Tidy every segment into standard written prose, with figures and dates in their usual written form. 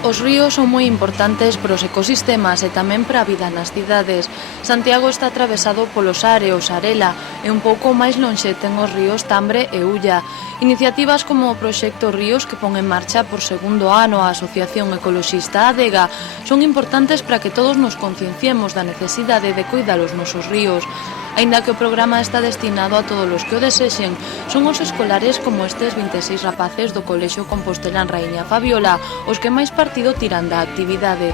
Os ríos son moi importantes para os ecosistemas e tamén para a vida nas cidades. Santiago está atravesado polo Sare ou Sarela e un pouco máis lonxe ten os ríos Tambre e Ulla. Iniciativas como o proxecto Ríos que pon en marcha por segundo ano a Asociación Ecoloxista Adega son importantes para que todos nos concienciemos da necesidade de cuidar os nosos ríos. Aínda que o programa está destinado a todos os que o desexen, son os escolares como estes 26 rapaces do Colexio Compostelán Raíña Fabiola os que máis partido tiran da actividade.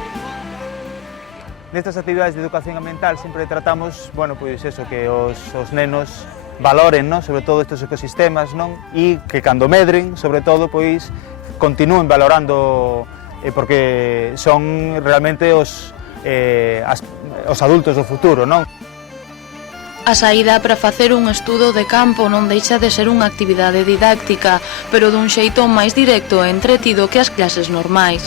Nestas actividades de educación ambiental sempre tratamos, pois eso, que os nenos valoren, non? Sobre todo estes ecosistemas, non? E que cando medren, sobre todo, pois continúen valorando porque son realmente os adultos do futuro, non? A saída para facer un estudo de campo non deixa de ser unha actividade didáctica, pero dun xeito máis directo e entretido que as clases normais.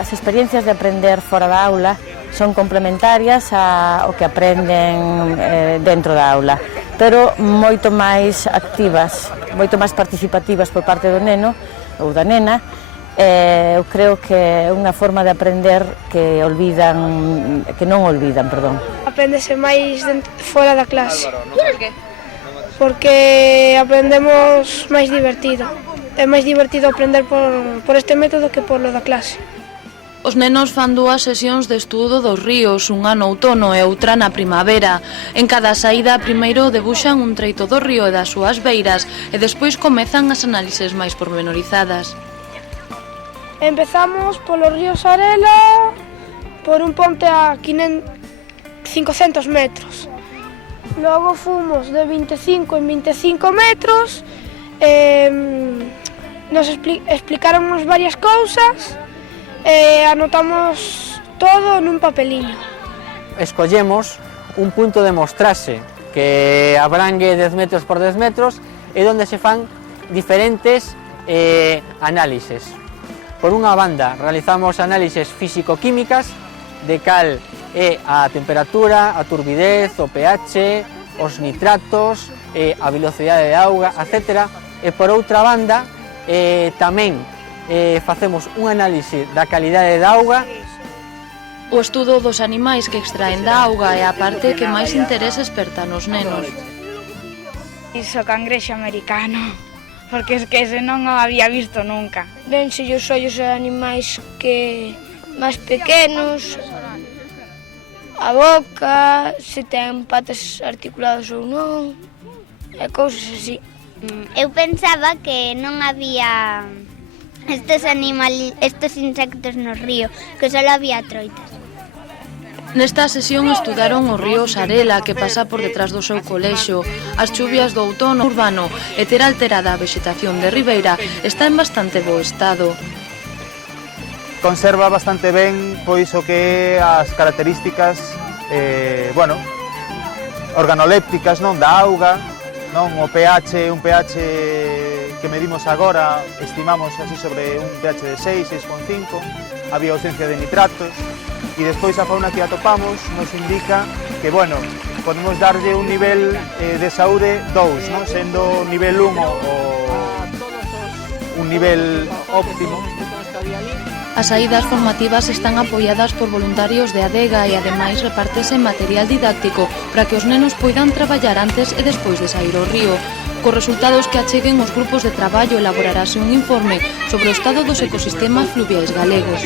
As experiencias de aprender fora da aula son complementarias ao que aprenden dentro da aula, pero moito máis activas, moito máis participativas por parte do neno ou da nena. Eu creo que é unha forma de aprender que non olvidan. Apréndese máis fora da clase. Por que? Porque aprendemos máis divertido. É máis divertido aprender por este método que por lo da clase. Os nenos fan 2 sesións de estudo dos ríos, unha no outono e outra na primavera. En cada saída, primeiro debuxan un treito do río e das súas beiras e despois comezan as análises máis pormenorizadas. Empezamos polo río Sarela, por un ponte a 500 metros. Logo fomos de 25 en 25 metros, nos explicaronnos varias cousas, anotamos todo nun papeliño. Escollemos un punto de mostrase que abrangue 10 metros por 10 metros e onde se fan diferentes análises. Por unha banda, realizamos análises físico-químicas de cal é a temperatura, a turbidez, o pH, os nitratos, a velocidade de auga, etc. E por outra banda, tamén facemos un análise da calidade da auga. O estudo dos animais que extraen da auga é a parte que máis interese esperta nos nenos. Iso cangrexo americano, porque es que ese non o había visto nunca. Vense os ollos a animais que máis pequenos, a boca, se ten patas articuladas ou non, e cousas así. Eu pensaba que non había estes insectos no río, que só había troitas. Nesta sesión estudaron o río Sarela que pasa por detrás do seu colexio. As chuvias do outono urbano e ter alterada a vexetación de ribeira está en bastante bo estado. Conserva bastante ben pois o que as características organolépticas, non, da auga, non, o pH, un pH que medimos agora, estimamos así sobre un pH de 6, 6,5, había ausencia de nitratos. E despois a fauna que atopamos nos indica que, podemos darlle un nivel de saúde 2, non? Sendo nivel 1 un nivel óptimo. As saídas formativas están apoiadas por voluntarios de Adega e ademais repártese material didáctico para que os nenos poidan traballar antes e despois de sair ao río. Cos resultados que acheguen os grupos de traballo elaborarase un informe sobre o estado dos ecosistemas fluviais galegos.